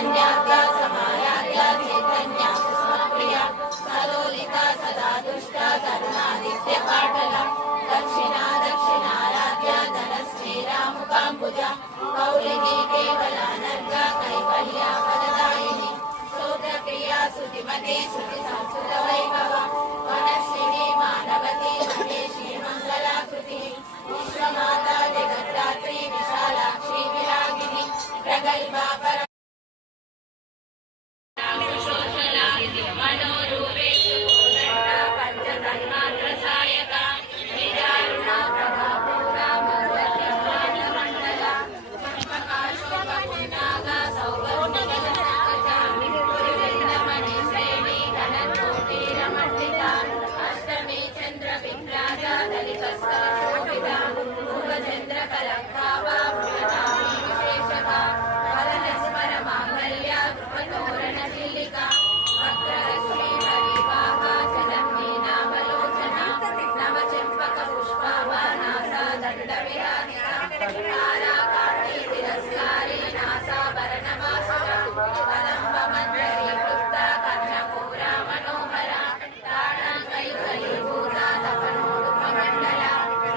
चैतन्याद्या समायाद्या चैतन्या कुसुमप्रिया सलोलिता सदा दुष्टा करुणादित्यपाटला दक्षिणा दक्षिणाराध्या धनस्मेरामुकाम्बुजा कौलिकी केवलानर्गा कैवल्या वरदायिनी शूद्रप्रिया सुतिमती श्रुतिसंस्कृतवैभवा मनस्विनी मानवती महेशी मङ्गलाकृतिः विश्वमाता जगद्धात्री विशालाक्षी विरागिनी प्रगल्भा मनोरूपेषु पञ्चतन्मात्रसायका निजारुणा प्रभापूरा मन्वत्यमानमण्डला पुष्पकाशोपपुण्डागा सौवर्णिकजनकजा पुरिवृन्दमणिश्रेणी घनकोटीरमण्डिता अष्टमी चन्द्रविभ्राजा दलितस्तरशोभिता शुभचन्द्रकलङ्कावा भुवनामी विशेषका फलनस्मर माङ्गल्या गृहतोरणचिल्लिका वक्ररश्मी हरिवाहा जलमीनावलोचना नवचम्पकपुष्पावा नासा दण्डविराजिता ताराकाठी तिरस्कारी नासाभरणवासुरा कदम्बमञ्जरीकृता कर्णपूरा मनोहरा ताडाङ्गैर्घनीभूता तपनोरुपमण्डला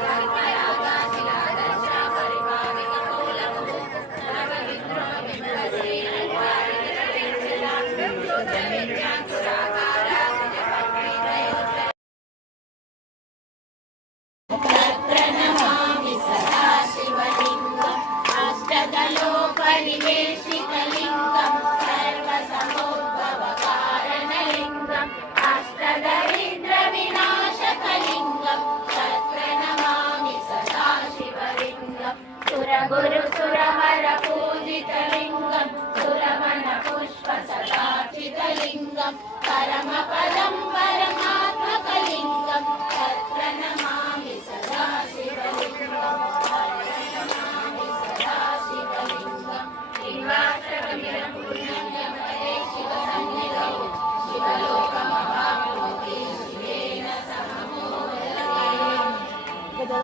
कल्पयागा शिलादर्शा परिभाविकपोलमुः नवविद्रोहिमश्री रङ्गारिरतिर्जला योजविद्याङ्कुराकारा निजपत्नीदयोज्जला तत्र नमामि सदा शिवलिङ्गम् अष्टदलोपरिवेशितलिङ्गम् सर्वसमोद्भवकारणलिङ्गम् अष्टदरिद्रविनाशकलिङ्गम् तत्र नमामि सदा शिवलिङ्गम् सुरगुरुसुरहरपूजितलिङ्गम् सुरवनपुष्पसदार्चितलिङ्गम् परमपदम्